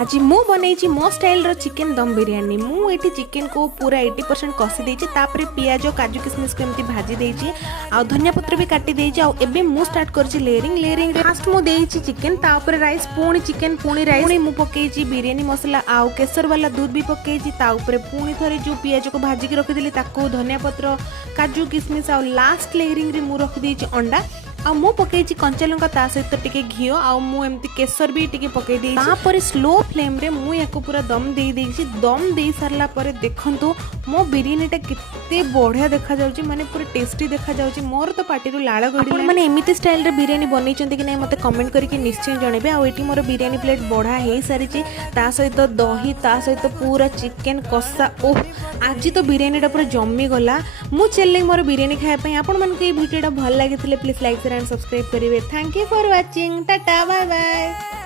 आज मु बनई मो स्टाइल रो चिकेन दम बिरयानी। मु एटी चिकेन को पूरा 80% कसी देछि, तापरे पियाज काजू किशमिश को एमती भाजी देछि, आ धनिया पत्र भी काटी देछि। आ एबे मु स्टार्ट करछि लेयरिंग। लेयरिंग फास्ट मु देछि चिकेन, ता ऊपर राइस, पुणी चिकेन, पुणी राइस, पुणी मु पकेछि बिरयानी मसला आ केसर वाला दूध भी पकेछि। ता ऊपर पुणी थरे जो पियाज को भाजी के रखि देली ताको धनिया पत्र काजू किशमिश आ लास्ट लेयरिंग रे मु रखि देछि अंडा आ मु पकेछि कंचा लंका, ता सहित टिके घियो आ मु एमती केसर भी टिके पके देछि। तापर स्लो फ्लेम रे मु याको पूरा दम दे देछि। दम दे सारला परे देखंतु मो बिरयानीटा केते बढ़िया देखा जाउछि, माने पूरा टेस्टी देखा जाउछि। मोर तो पार्टी रु लाळ गडी आपण माने एमिति स्टाइल रे बिरयानी बनै चंती कि नै मते कमेंट करके निश्चय जणेबे। आ एटी मोर बिरयानी प्लेट बढ़ा हे सारिछि, ता सहित दही, ता सहित पूरा चिकेन कसा। ओह आज तो बिरयानीटा पूरा जम्मी गला। मु चलले मोर बिरयानी खाय पई। आपण मन के वीडियोटा भल लागिथिले please like share and subscribe करिवे। Thank you for watching. Tata bye bye.